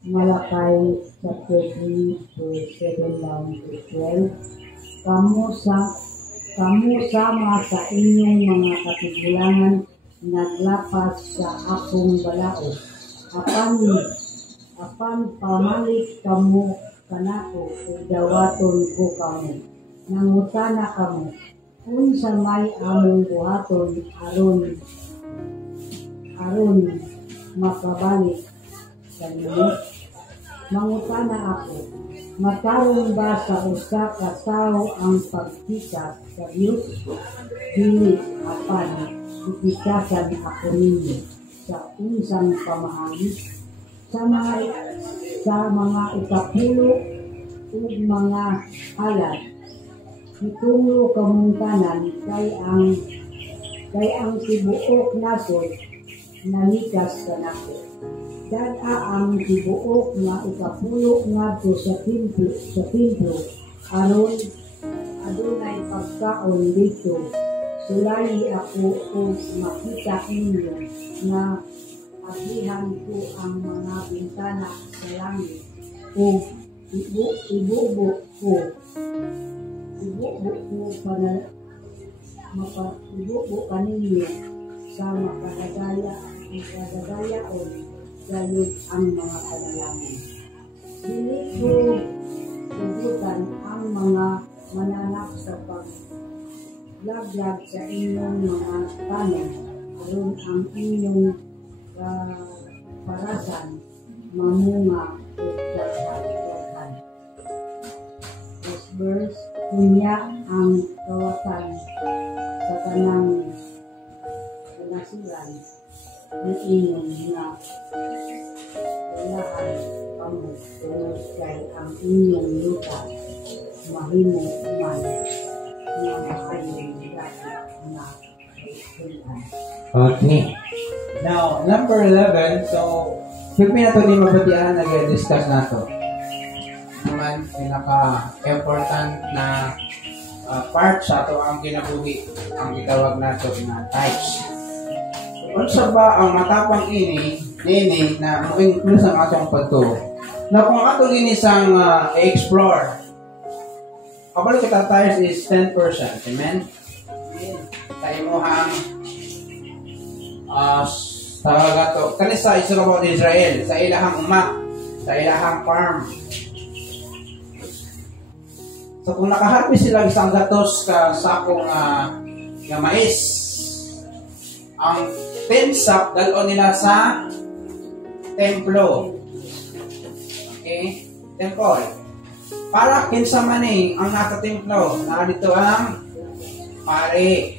Malakay chapter 3 verse 7 down to 12. Kamu sama sa inyong mga katigulangan naglapas sa akong balaod. Apan pamalit kamu kanako dawaton ko kamu. Nangutana kamu unsa may among buhaton aron makabalik kanimo. Mangutana ako, makaron ba sa usa ka tawo ang pagpikas sa Dios? Dili apan ipikasan ako ninyo sa unsang pamaagi sa mga ikapulo ug mga halad. Itungo kamungkanan kay ang tibuok nasod nanikas kanako. Dada ang tibuok nga ikapulo ngadto sa templo aron adunay pagkaon dito. Sulayi ako ug makita ninyo nga agihan ko ang mga bintana sa langit ug ibubo ko kaninyo sa makadagayaon gayud ang mga panalangin. Dili ko tugutan ang mga mananap sa paglaglag sa inyong mga tanan aron ang inyong parasan mamunga ug pagpalitan. This verse, kunya ang kawatan sa tanang kanasiran ng inyong nga walahan kamu tungod kay ang inyong luta mahimo man nga makayong na kailan. Okay. Now, number 11, so, siyempre na ito din mabatian, nag-discuss na ito. Naman, pinaka-important na part sa ito ang kinabuhi, ang gitawag na ito na types. Unsa ba ang matapang nini na mo-include sa atong pagtuo? Na kung ato gini sang explore, kabalo kita types is 10%. Amen? Tayo mo hang sa gato. Kani sa Israel, sa ilahang umak, sa ilahang farm. So kung nakaharvest sila isang gatos ka sakong nga mais, ang 10 sak dalon nila sa templo. Okay? Temple. Para kinsa man ang nasa templo, narito ang pare.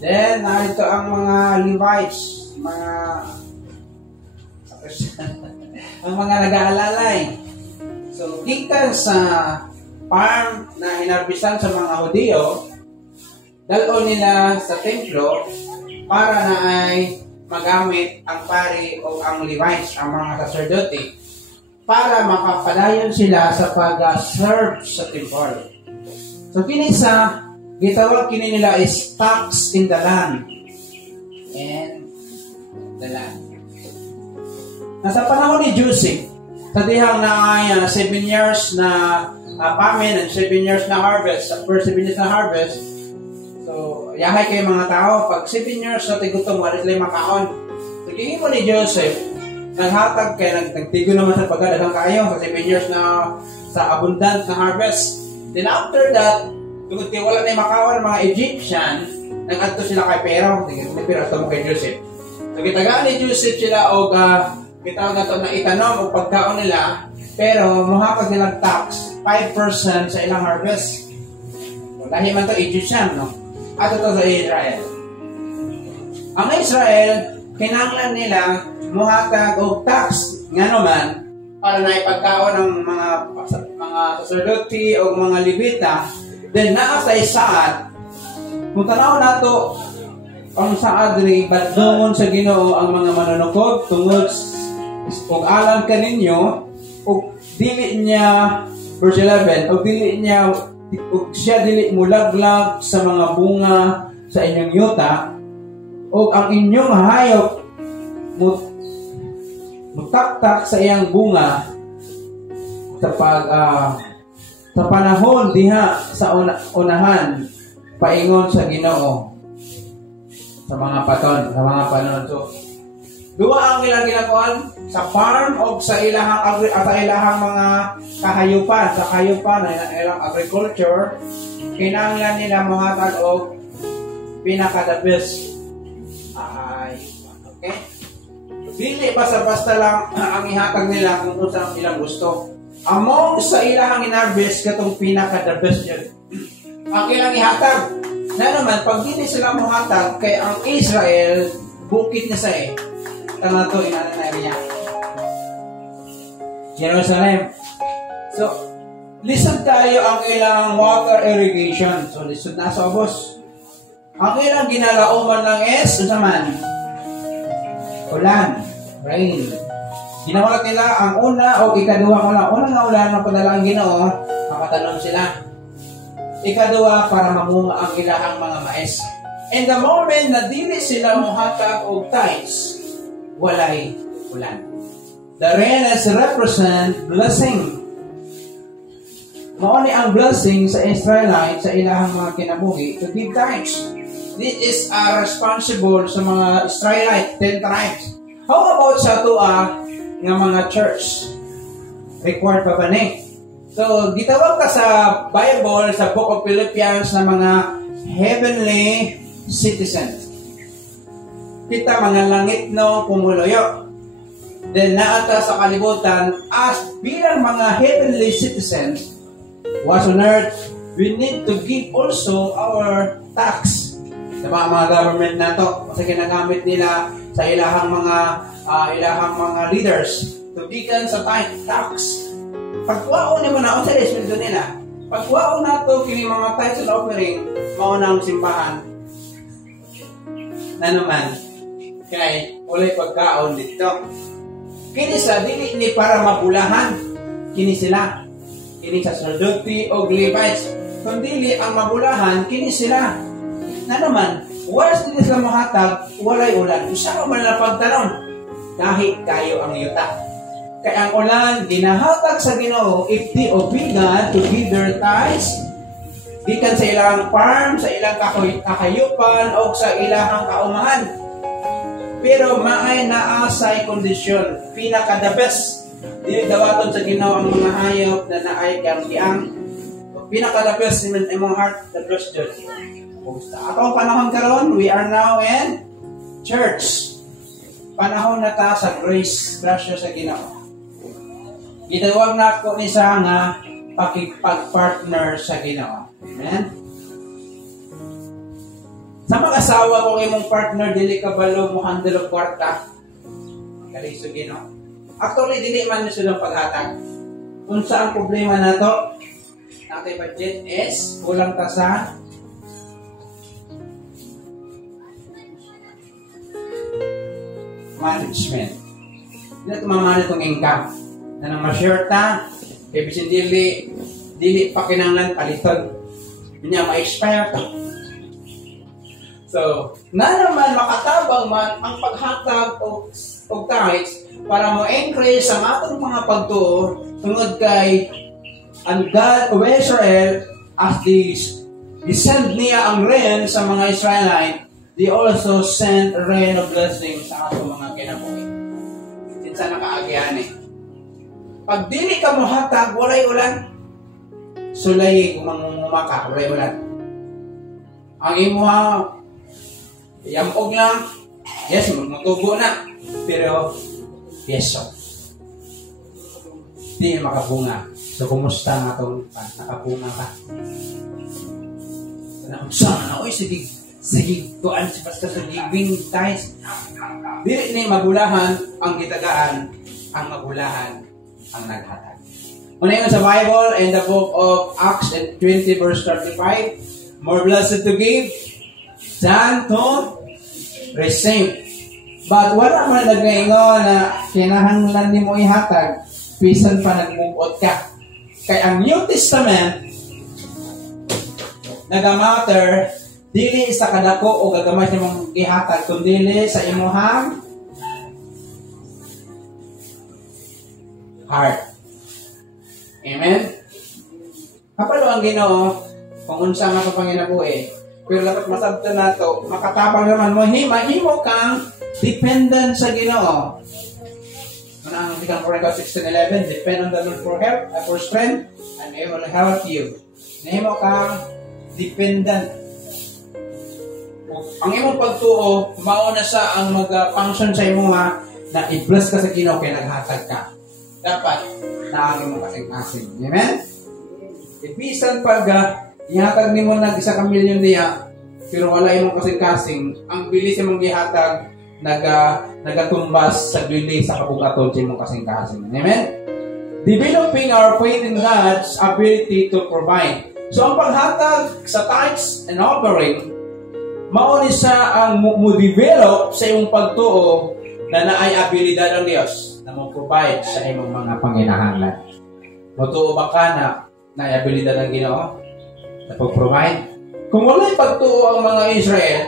Then, narito ang mga Levites, ang mga nag-aalalay. So, gikan sa farm na hinarbisan sa mga Hudiyo, dalon nila sa templo para na ay magamit ang pari o ang Levites, ang mga sacerdote, para makapadayon sila sa pag-serve sa temple. So, kini sa gitawag kini nila is tax in the land. And the land. Nasa panahon ni Joseph, sa dihang na ay 7 years na famine and 7 years na harvest. Sa first 7 years na harvest, so yahay kay mga tao, pag 7 years na tigutom, wala sila makaon. So kini mo ni Joseph, naghatag kay nagtigo naman sa pagkadagang kayo sa 7 years na sa abundant na harvest. Then after that, tungod kay wala na makawan mga Egyptian, nag-adto sila kay Pharaoh, may Pharaoh mo kay Joseph. So gitagaan ni Joseph sila og gitawag na ito na itanom o pagkaon nila, pero muhapag nilang tax 5% sa ilang harvest. So, dahil man ito Egyptian, no? At ito sa Israel. Ang Israel, kinanglan nila muhatag og tax nga naman para na ipagkaon ng mga sacerdote o mga Levita. Then naasay saad, kung tanaw nato ang saad rin, badungon sa Ginoo ang mga manunukod tungod kung alam ka ninyo o dili niya, verse 11, o dili niya, o siya dili mulaglag sa mga bunga sa inyong yuta o ang inyong hayop taktak sa iyang bunga sa panahon diha sa unahan paingon sa Ginoo sa mga panon. So duwa ang ilang ginakuan sa farm o sa ilahang mga kahayupan, sa kahayupan na ilang agriculture, kinahanglan nila mohatag og pinaka the best. Okay? Dili basta-basta lang ang ihatag nila kung unsa ang ilang gusto. Among sa ilahang inharvest katong pinaka the best yun. Ang ilang ihatag na naman pag hindi sila mohatag kay ang Israel bukid na sa tanga to inana na niya Jerusalem. So lisod tayo ang ilang water irrigation. So lisod na sa ubos. Ang ilang ginalauman lang unsa man ulan, rain. Ginawalat nila ang una o ikaduwa lang. Una nga ulan na padala ang Ginoo, makatanom sila. Ikaduwa para mamunga ang ilahang mga mais. And the moment na dili sila mohatag og tithes, walay ulan. The rain is represent blessing. Mao ni ang blessing sa Israelite sa ilahang mga kinabuhi to give tithes. This is responsible sa mga Israelite, 10 tribes. How about sa tuwa nga mga church? Required pa ba ni? So, gitawag ka sa Bible, sa Book of Philippians na mga heavenly citizens. Kita mga langit no pumuloyo. Then naata sa kalibutan as bilang mga heavenly citizens was on earth, we need to give also our tax. Diba mga government na to? Kasi ginagamit nila sa ilahang mga leaders to gikan sa tax. Pagkuwaon mo na, o sa respeto nila, pagkuwaon na to, kini mga tithes and offering, maunang simbahan. Na naman, kaya ulay pagkaon dito. Kini sa dili ni para mabulahan, kini sila. Kini sa sacerdote o Levites. Kung dili ang mabulahan, kini sila. Na naman, once nila sila mahatag, walay ulan. Usa ka man lang pagtanong, kahit kayo ang yuta. Kaya ang ulan, ginahatag sa Ginoo if they obey God to give their tithes, gikan sa ilang farm, sa ilang kakayupan, o sa ilang kaumahan. Pero maay naasay kondisyon, pinaka the best. Dili dawaton sa Ginoo ang mga hayop na naay kang pinaka the best in among heart, the best judge. Atong panahon karon, we are now in church. Panahon na ta sa grace, grasya sa Ginoo. Gitawag na ako ni sa nga pakipag-partner sa Ginoo. Amen? Sa mag-asawa kung imong partner, dili ka balo mo handle og kwarta. Kali sa Ginoo. Actually, dili man sila paghatag. Kung saan ang problema na to, natin budget is kulang ta sa management. Hindi na tumaman itong income. Na nang ma-share ta, ibisin dili pa kinanglan paliton. Hindi ma-expire ta. So, na naman makatabang man ang paghatag o tithes para mo-increase ang atong mga pagtuo tungod kay ang God of Israel as send niya ang rain sa mga Israelite, they also sent rain of blessing sa atong mga kinabuhi. Sinsa nakaagihan Pag dili ka mohatag, walay ulan. Sulay kung mangumaka, walay ulan. Ang imuha, yamog lang, yes, magtubo na. Pero, yeso. Di makabunga. So, kumusta nga itong nakabunga ka? Sana, oy, sige, tuan si Pastor sa giving tithes. Dili ni mabulahan ang gitagaan, ang mabulahan ang naghatag. Una yun sa Bible in the book of Acts 20 verse 35, more blessed to give than to receive. But wala man nagnaingon na kinahanglan ni mo ihatag, pisan pa nagmubot ka. Kaya ang New Testament nagamatter dili sa kadako o gagamay sa imong ihatag, kundi sa imuhang heart. Amen? Kapalo ang Ginoo, kung unsa nga sa panginabuhi. Pero dapat masabtan nato, makatabang naman mo, mahimo kang dependent sa Ginoo. Ang Second Chronicles 16:11, depend on the Lord for help, for strength, and He will help you. Mahimo kang dependent. Ang imong pagtuo, mauna sa ang mag-function sa imo nga na i-bless ka sa Ginoo kay naghatag ka. Dapat na ang imong kasing-kasing. Amen? Ibisan pag ihatag nimo nag isa ka milyon niya, pero wala imong kasing-kasing, ang bilis imong gihatag nagatumbas sa bilis sa kabugaton sa imong kasing-kasing. Amen? Developing our faith in God's ability to provide. So ang paghatag sa tithes and offering, mauni sa ang mo-develop sa imong pagtuo na naay abilidad ng Dios na mo-provide sa imong mga panginahanglan. Motuo ba ka na naay abilidad ng Ginoo na pag-provide? Kung wala'y pagtuo ang mga Israel,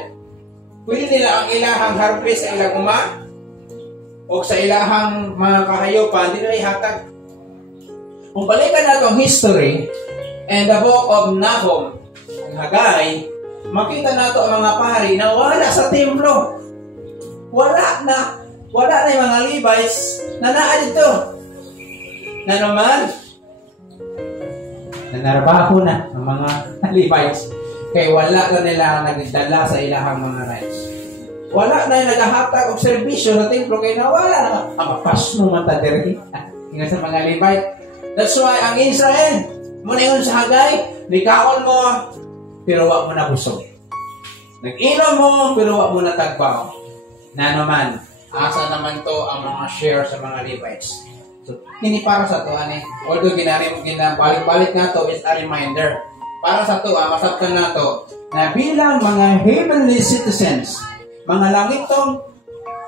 pwede nila ang ilahang harvest sa ilang uma o sa ilahang mga kahayupan, hindi nila ihatag. Kung balikan nato ang history and the book of Nahum, ang Hagay, makita nato ang mga pari na wala sa templo. Wala na yung mga Levites na naa dito. Na naman, nanarbaho na ang mga Levites. Kaya wala na nila nagdala sa ilahang mga rights. Wala na yung naghahatag o serbisyo sa templo. Kaya nawala na. Ang mapas mo matadiri. Ingat sa mga Levite. That's why ang Israel, muna yun sa Hagay, nikaon mo, pero wag mo na busog. Nag-inom mo, pero wag mo na tagbaw. Na naman, asa naman to ang mga share sa mga Levites. So, hindi para sa to, although ginabalik-balik na to is a reminder. Para sa to, masabtan na to, na bilang mga heavenly citizens, mga langitong,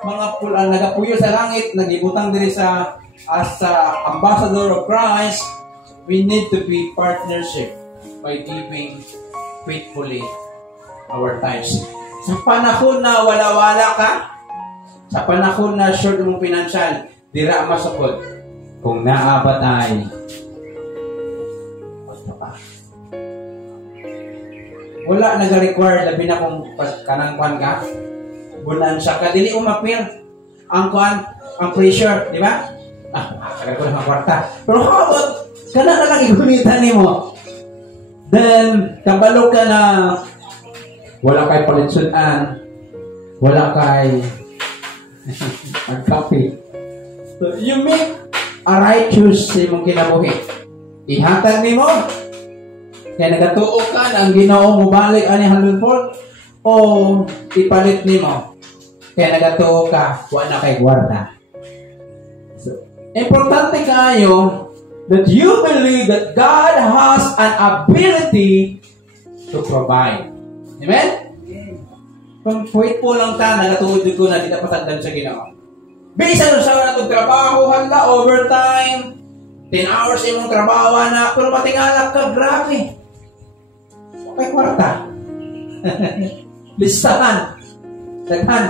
mga nagapuyo sa langit, nagibutang din sa as ambassador of Christ, we need to be partnership by giving faithfully our tithes. Sa panahon na wala-wala ka, sa panahon na short mong financial, dira masukod. Kung naabat ay wala nag-require labi na kung kanang kwan ka, bulan siya ka, dili umapir ang kwan, ang pressure, di ba? Sagal ko ng kwarta. Pero how about, kana na lang igunitan ni mo? Then, kabalo ka na wala kay palitsunan, wala kay magkape. So, you make a right choice sa imong kinabuhi. Ihatag ni mo. Kaya nagatuo ka na ang Ginoo mo balik ani 100 o ipalit ni mo. Kaya nagatuo ka, wala kay gwarda. So, importante kayo that you believe that God has an ability to provide. Amen? Kung faithful lang ta, nagatuod ko na di na patagdan sa Ginoo. Bisa na sa natong trabaho, handa, overtime, 10 hours imong trabaho na, pero matingalak ka, grabe. May kwarta. Listahan. Daghan.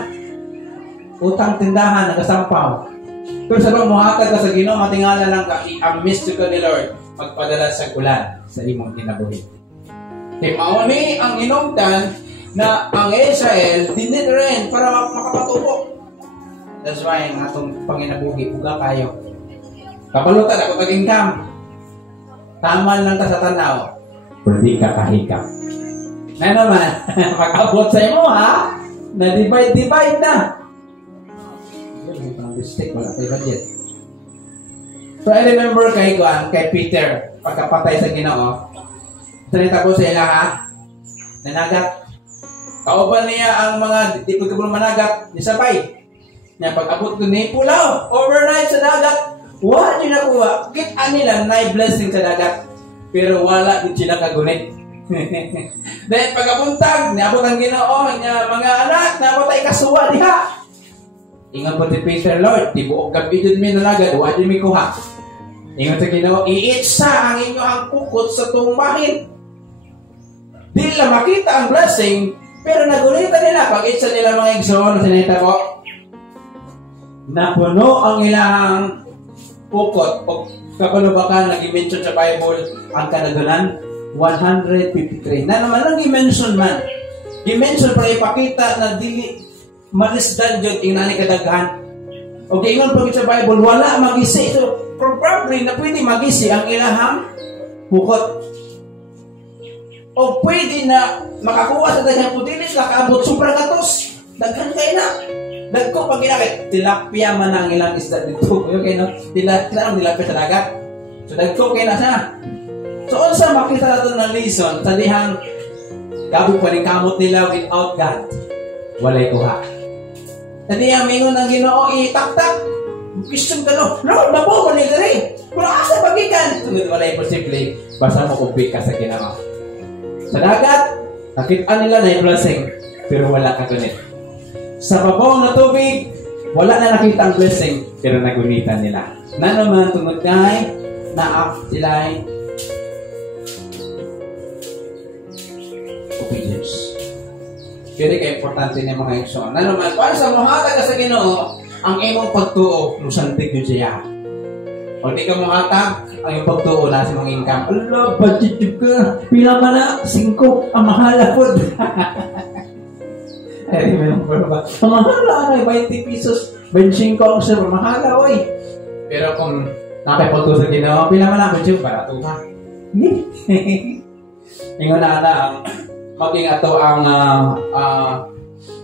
Utang tindahan, nagasampaw. Pero sa bang muhatag ka sa Ginoo, matingala lang ka, i-amiss to ka ni Lord, magpadala sa ulan sa imong kinabuhi. Kaya mauni ang inungtan na ang Israel, dinid rin para makapatubo. That's why ang atong panginabuhi, uga kayo. Kapalutan ako tag-income. Tama lang ka sa tanaw. Pero di ka kahikap. Na naman, mag-abot sa imo ha? Na-divide na. Wala tayo budget. So I remember kay Peter, pagkapatay sa Ginoo, salita ko sa ila ha? Nanagat. Kauban niya ang mga di pagkabulong managat, nisabay. Na pag-abot ko ni pulaw, overnight sa dagat, wala nyo nakuha. Kita nila na blessing sa dagat. Pero wala din sila kagunit. Then pagkabuntag, niabot ang Ginoo, mga anak, niabot ay kasuwa diha. Ingat po si Peter, Lord, tibuok gabi din mi nalagad, wala din mi kuha. Ingat sa Ginoo, iitsa ang inyong kukot sa tumbahin. Di lang makita ang blessing, pero nagulitan nila pag itsa nila mga igsoon, sinita ko, napuno ang ilang pukot, pag kapalubakan, nag-mention sa Bible, ang kadaganan, 153. Na naman ang i-mention man. I-mention para ipakita na dili malisdan yun yung nani kadaghan. Okay, ingon pag sa Bible, wala magisi. So, probably na pwede magisi ang ilahang bukot. O pwede na makakuha sa daghang pudilis, nakaabot sobrang gatos. Daghan kayo na. Dagko pag ginakit, tilapia man ang ilang isda dito. Okay, no? Tilapia sa dagat. So, dagko kayo na siya. So, unsa makita natin ng lesson sa dihang gabi pa rin kamot nila without God. Walay kuha. Tadi ang mingon ng Ginoo itaktak. Question ka no. No, nabo mo ni diri. Kung asa bagikan, tungod wala imposible. Basta mo ubik ka sa Ginoo. Sa dagat, nakita nila na yung blessing, pero wala ka gunit. Sa babaw na tubig, wala na nakita ang blessing, pero nagunitan nila. Na naman tungod kay naak sila obedience. Very ka-importante niya mga igsoon. Na naman, para sa muhatag ka sa Ginoo, ang imong pagtuo, musantig yun siya. O di ka muhatag, ang iyong pagtuo na sa mga income. Allah, budget ka. Pila man na, 5, ang mahala po. Ay, may mga ba? Ang mahala, 20 pesos, 25 ang sir, mahala, oy. Pero kung nakipagtuo sa Ginoo, pila man na, budget, para ito ka. Ingon na ang maging ato ang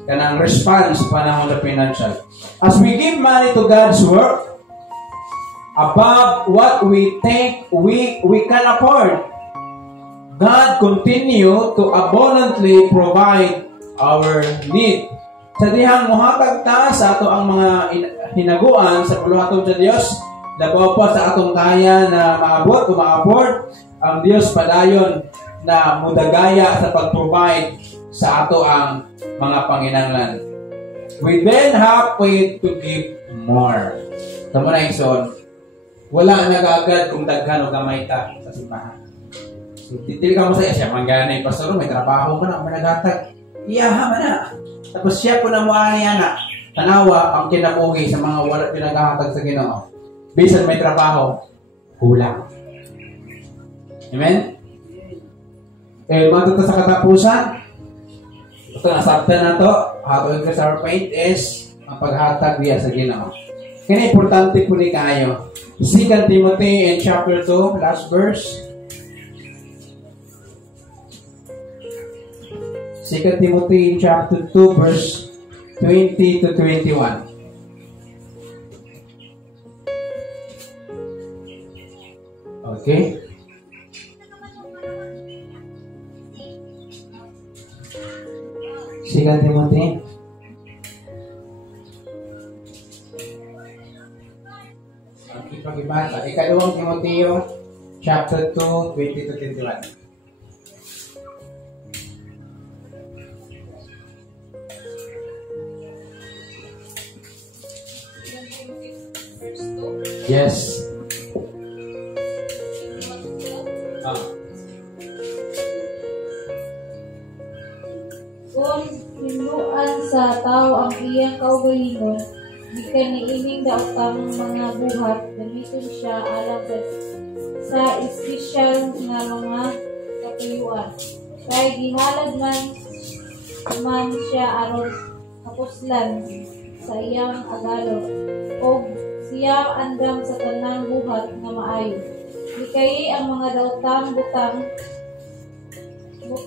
kanang response panahon sa financial. As we give money to God's work above what we think we can afford, God continue to abundantly provide our need. Sa dihang muhatag ta sa ato ang mga hinaguan sa puluhaton sa Dios, labaw pa sa atong kaya na maabot o ma-afford, ang Dios padayon na mudagaya sa pag-provide sa ato ang mga panginanglan. We then have to give more. Tama na yung son. Wala nagagad kung daghan o gamay ta sa simbahan. So, titili ka mo sa siya, manggana yung pastor, may trabaho mo na, may nagatag. Iyaha man na. Tapos siya po na mo niya na, tanawa ang kinabuhi sa mga wala pinaghahatag sa Ginoo. Bisan may trabaho, kulang. Amen? Matuto sa katapusan, ito nasabtan na to, how to increase our faith is ang paghatag niya sa Ginoo. Kaya importante po ni kayo. 2 Timothy in chapter 2, last verse. 2 Timothy in chapter 2, verse 20 to 21. Okay? Sikat Timothy. Okay, pag-ibasa. Ikalawang Timoteo, chapter 2, 20 to 21. Yes. Kung hinuan sa tao ang iyang kaugalingon, di ka niining daotang mga buhat, gamiton siya alang sa espesyal nga mga katuyuan. Kay gihalad man siya aron kapuslan sa iyang agalo, o siya andam sa tanang buhat nga maayo. Di kay ang mga daotang butang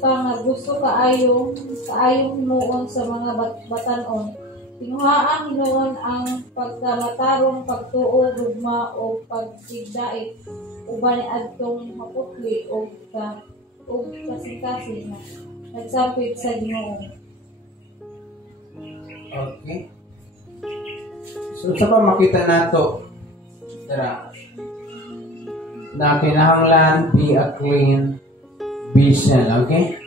nga gusto kaayong hinuon sa mga batanon. Tinuhaan hinuon ang pagkamatarong, pagtuo, gugma o pagsigdait, uban adtong maputli o kasing-kasing na nagsampit sa Ginoo. Okay. So sa pa makita nato, tara, na kinahanglan be a clean vessel, okay?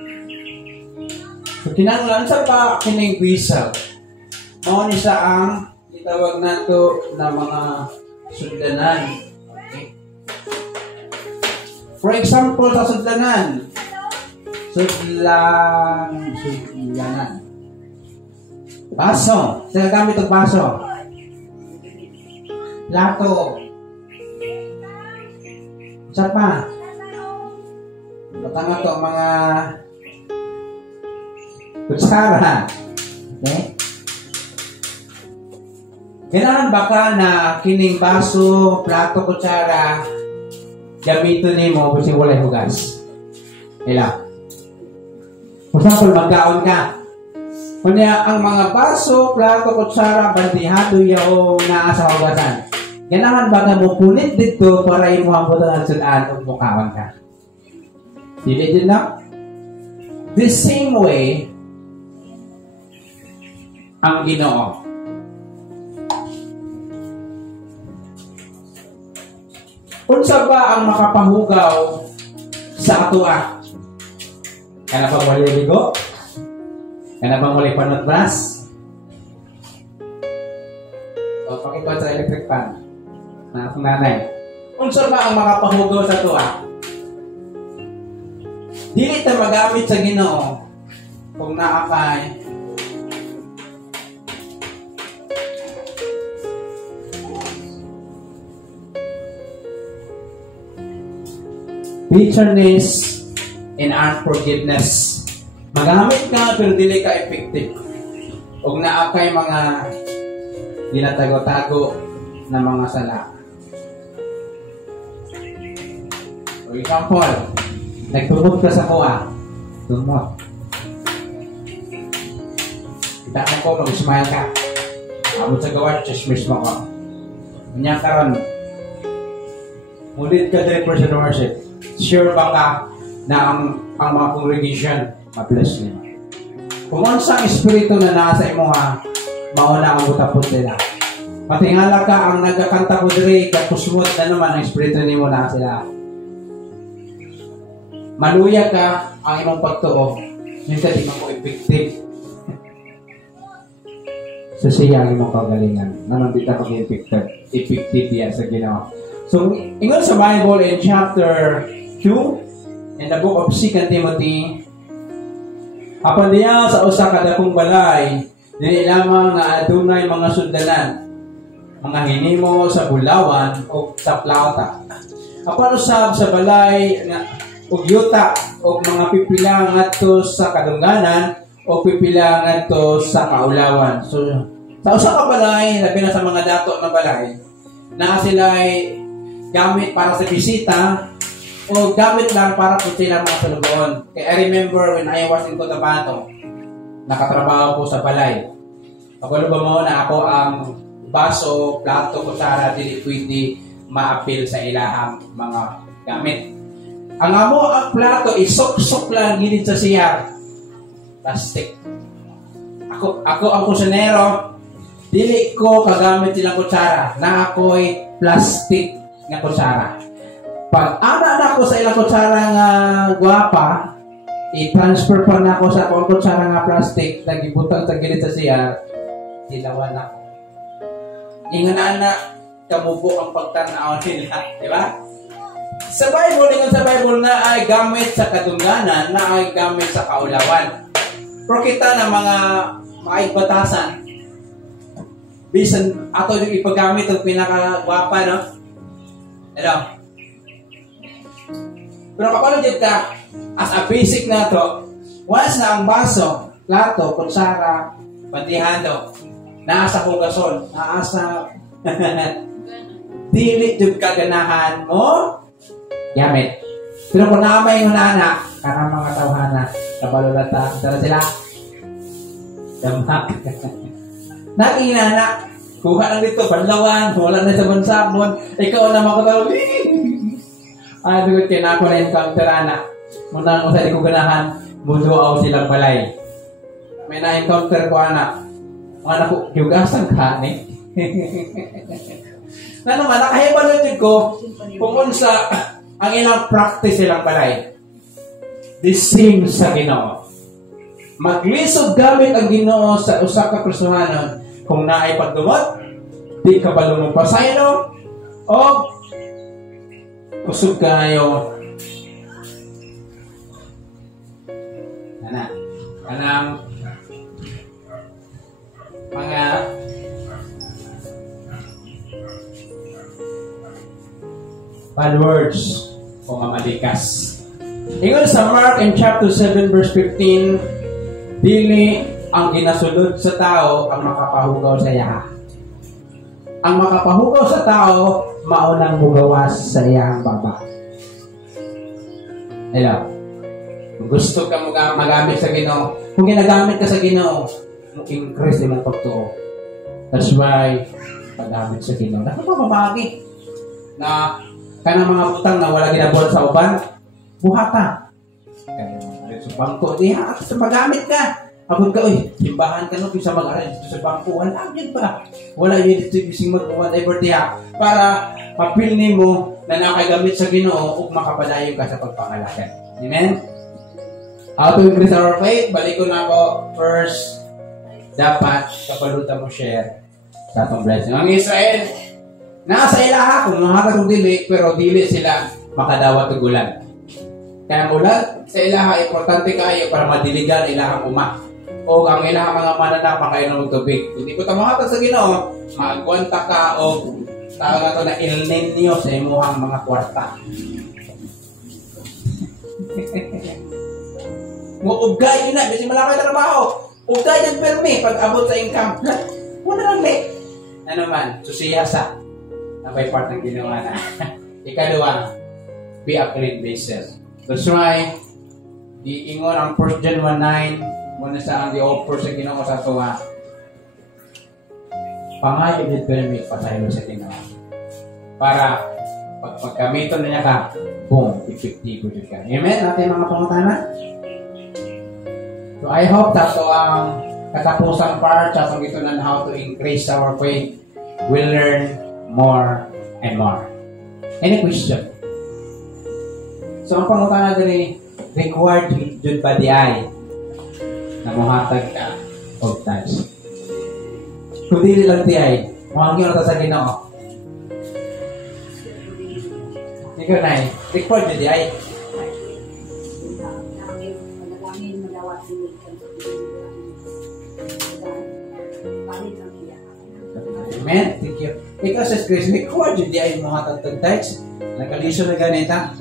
So kinahanglan sa pa kining vessel. Mao ni sa ang itawag nato na mga sudlanan. Okay? For example, sa sudlanan. Sudlanan. Baso. Sa gamit og baso. Lato. Isa pa. Patanga to mga kutsara. Okay? Kailangan baka na kining baso, plato, kutsara, gamito ni mo kasi walay hugas. Kailangan. For example, magkaon ka. Kunya, ang mga baso, plato, kutsara, bandihado yung naa sa hugasan. Kailangan baka mo punit dito para imuhambot ang sudan o mukawan ka. Dili din na? The same way, ang Ginoo. Unsa ba ang makapahugaw sa atua? Kana bang wali ligo? Kana bang wali panutbras? O, pakikuha sa electric fan. Na akong nanay. Unsa ba ang makapahugaw sa atua? Dili ta magamit sa Ginoo kung naa kay bitterness and unforgiveness. Magamit ka pero dili ka effective. Ug naa kay mga ginatago-tago na mga sala. For example, nagtubog ka sa kuha. Tumot. Kita ko mag-smile ka. Abot sa gawa, chismis mo ko. Kanya karon, mulit ka direct person of worship. Sure ba ka na ang mga congregation ma-bless niya? Kung ano sa espiritu na nasa imo ha, mauna ang butapot nila. Matingala ka ang nagkakanta ko dire, kakusmot na naman ang espiritu ni mo na sila. Maluya ka ang imong pagtuo, minsan di mo effective. So siya ang imong kagalingan, naman di ka mag-effective yan sa Ginoo. So, ingon sa Bible in chapter 2, in the book of 2 Timothy, apan diya sa usa ka dakong balay, dili lamang nga adunay mga sundanan, mga hinimo sa bulawan o sa plata. Apan usab sa balay nga ug yuta o mga pipila ngadto sa kadungganan o pipila ngadto sa kaulawan. So, sa usa ka balay, labi na sa mga dato na balay, na sila ay gamit para sa bisita o gamit lang para po sila mga salubuon. Kaya I remember when I was in Cotabato, nakatrabaho po sa balay. Pagkano ba mo na ako ang baso, plato, kutsara, dili pwede ma-appeal sa ilahang mga gamit. Ang amo ang plato, isok-sok lang gilid sa siyar. Plastic. Ako ang kusinero, dili ko kagamit silang kutsara na ako'y plastic nga kutsara. Pag ana na ako sa ilang kutsara nga guwapa, i-transfer pa na ako sa akong kutsara nga plastic, nagibutang sa gilid sa siyar, dilawan ako. Inganan na kamubo ang pagtanaw nila, di ba? Sa Bible, ingon sa Bible na ay gamit sa kadungganan, na ay gamit sa kaulawan. Pero kita na mga batasan, bisan ato yung ipagamit ang pinakagwapa, no? Ano? Pero kapag dyan ka, as a basic na to, once na ang baso, plato, kutsara, bandihado, nasa hugason, nasa dili yung kaganahan mo, gamit. Pero kung naamay yung nana, karang mga tawhana, kabalulata, tara sila, damhak. Nag-inana, kuha lang dito, panlawan, wala na sa bansabon, ikaw naman ko tawag, ay, bigot kayo na ako na encounter, anak. Muna kung sa di ko ganahan, muduaw silang balay. May na-encounter ko, anak. Mga anak ko, yugasan ka, ni? Na naman, nakahibalutid ko, kung unsa, ang ilang practice silang balay. The same sa Ginoo. Maglisod gamit ang Ginoo sa usa ka Kristohanon kung naay pagdumot, di ka balunong pasayno, o kusog kayo. Kanang mga bad words. o mamalikas. Ingon sa Mark in chapter 7 verse 15, dili ang ginasulod sa tao ang makapahugaw sa iya. Ang makapahugaw sa tao maunang mugawas sa iyang baba. Hello. Kung gusto ka magamit sa Ginoo, kung ginagamit ka sa Ginoo, increase din ang pagtuo. That's why paggamit sa Ginoo. Nakapamamagi na kanang mga butang na wala ginabot sa uban, buhata. Kaya sa bangko, sa paggamit ka. Abot ka, simbahan ka no, bisa mag-aral dito sa bangko. Wala yun ba? Wala yun dito bising mag-whatever diha. Para mapilni mo na nakagamit sa Ginoo ug makapadayon ka sa pagpangalagan. Amen? How to increase our faith? Balik ko na ako. First, dapat kapalutan mo share sa atong blessing. Ang Israel, nasa ilaha kung nakakatong dili, pero dili sila makadawat og ulan. Kaya ulan sa ilaha, importante kayo para madiligan ilahang uma. O ang ilahang mga mananap makainom ng tubig. Kung di ko tamahatag sa Ginoo, magkwanta ka o tawag na ito na El Niño sa imuhang mga kwarta. Ugay yun na, kasi malaki na trabaho. Ugay yung permi pag abot sa income. Wala lang late. Ano man, susiyasa. Nabay part ng ginawa na. Ikalawa, be a clean vessel. That's why, iingon ang 1 John 1:9, muna sa ang di-offer sa Ginoo sa tuwa. Pangayo din permit pasahilo sa Ginoo. Para pagkamiton na niya ka, boom, effective din ka. Amen? Natin mga pangutana? So I hope that ang katapusang part sa ito na how to increase our faith, we'll learn more and more. Any question? So ang pangutana din required dun pa di ay na muhatag ka of times. Kung dili lang di ay, muhangin na sa Ginoo. Ikaw na required dun di ay. Amen? Thank you. Ikaw sa Christ, required dun di ay muhatag of times. Nagkalisyo na ganita.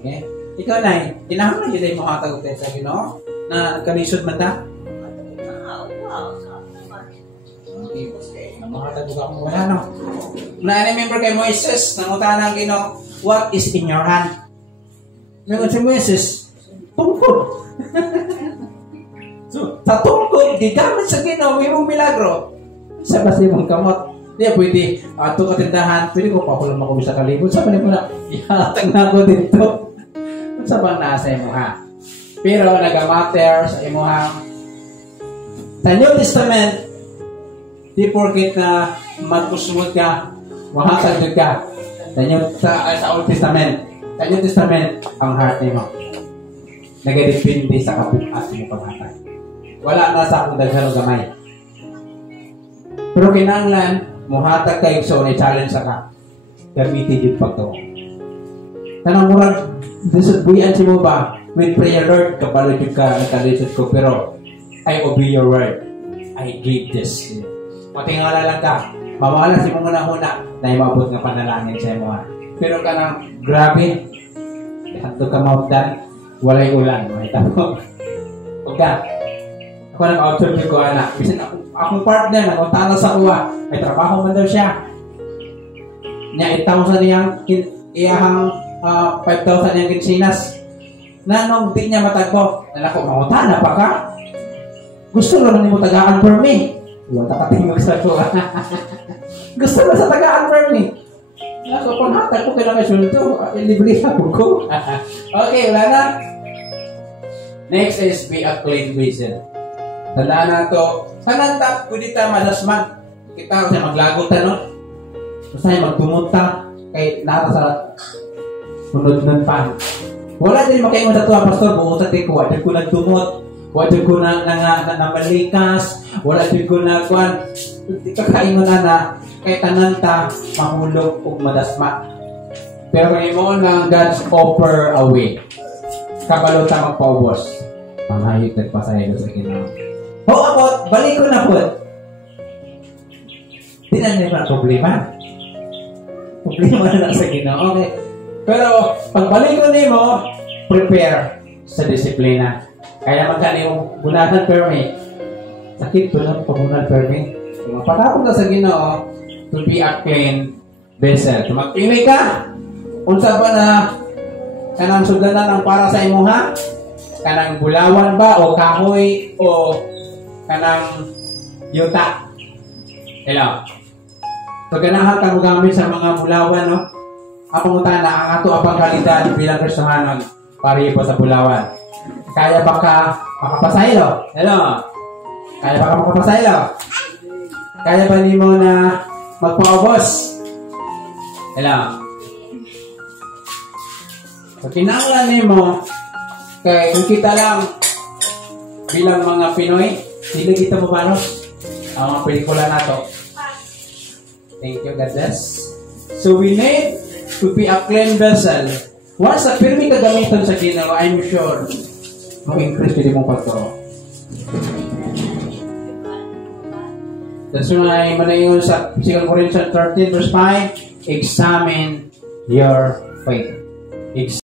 Okay? Ikaw na, kinahanglan yun ay makatagod tayo sa Ginoo na kalisod man ta? Okay. Makatagod ako wala, no? Na-remember kay Moises, nangutan ng Ginoo, what is in your hand? Ngayon si Moises, tungkod. So, sa tungkod, gigamit sa Ginoo, mayroong milagro. Sa basi mong kamot. Di pwede, ato katindahan, pwede ko pakulang ako sa kalibot. Sa pwede mo na, ihatag na ako dito. Sa bang nasa imo ha. Pero nagamatter sa imo ha. Sa New Testament, di porket na magkusumod ka, mahatag ka. Sa Old Testament, sa New Testament, ang heart mo. Nagadepende sa kabukas mo paghatag. Wala na sa akong daghang gamay. Pero kinanglan, muhatag kayo so na-challenge sa ka. Gamitin yung pagtuo. Tanang murag, buyan si mo ba? With prayer, Lord, kapalagid ka, nakalisod ko, pero I obey your word. I give this. Matingala lang ka. Mawala si mo muna na imabot ng panalangin sa mo. Pero ka nang, grabe, hanto ka maupdan, walay ulan. Makita mo. Huwag ka. Ako nag-observe ko, anak. Kasi akong partner, nagkuntala sa kuha. May trabaho man daw siya. Niya, 8,000 niyang iyahang 5,000 niyang kinsinas. Nanong di niya matagpo. Nalako, mangutana pa ka? Gusto lang mo tagaan for me. Huwag takatingog sa kuha. Gusto lang sa tagaan for me. Nako, panhatag ko kailangan sulto. Libre ako ko. Okay, wala na. Next is be a clean vessel. Tandaan na ito. Sananta, pwede tayo malasman. Kita ko siya maglagot, no? Basta yung magtumunta kay nata sa sunod-sunod pa. Wala din makaingon sa tuwa, Pastor, buutan din ko. Wala din ko nagtumot. Wala din ko namalikas. Wala din ko nagkuhan. Kakaingon na kay tananta, mahulog o madasma. Pero imo ng God's offer away. Kabalo ta magpaubos. Manghayot nagpasahilo sa Ginoo. O abot, balik ko na po. Di na nila problema. disiplina na sa Ginoo. Okay. Pero pagbalik ko nimo, prepare sa disiplina. Kaya magkano yung bunahan permit. Sakit po lang pabunan permit. Kung mapatapon ka sa Ginoo, to be a clean vessel. Kung magpili ka, unsa ba na kanang sugdanan ang para sa imuha? Kanang bulawan ba o kahoy o kanang yuta? Hello. So ganahan kang gamit sa mga bulawan, no? Ako na ang ato apang kalidad bilang Kristohanon pari po sa bulawan. Kaya ba ka makapasaylo? Hello. Kaya ba ka makapasaylo? Kaya ba nimo na magpaubos? Hello. So kinahanglan nimo kay kung kita lang bilang mga Pinoy, hindi kita mabalos ang mga pelikula nato. Thank you, God bless. So we need to be a clean vessel. Once na pirmi kagamitan sa Ginoo, I'm sure mag-increase din mong pagturo. That's why manayon sa 2 Corinthians 13 verse 5, examine your faith.